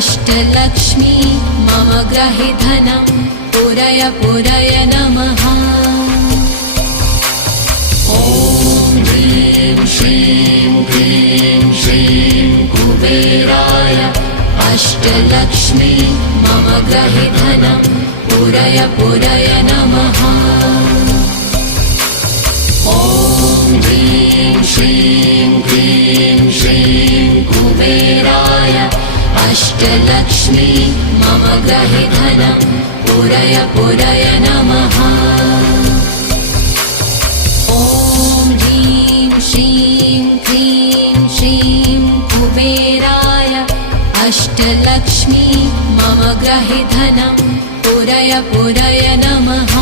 अष्टलक्ष्मी मम ग्रहे धनं पुरय पुरय नमः। ॐ ह्रीं श्रीं क्लीं श्रीं कुबेराय अष्टलक्ष्मी मम ग्रहे धनं पुरय पुरय नमः। ॐ ह्रीं श्रीं क्लीं श्रीं कुबेराय अष्टलक्ष्मी मम ग्रहे धनं पुरय पुरय नमः। ॐ ह्रीं श्रीं क्लीं श्रीं कुबेराय अष्टलक्ष्मी मम ग्रहे धनं पुरय पुरय नमः।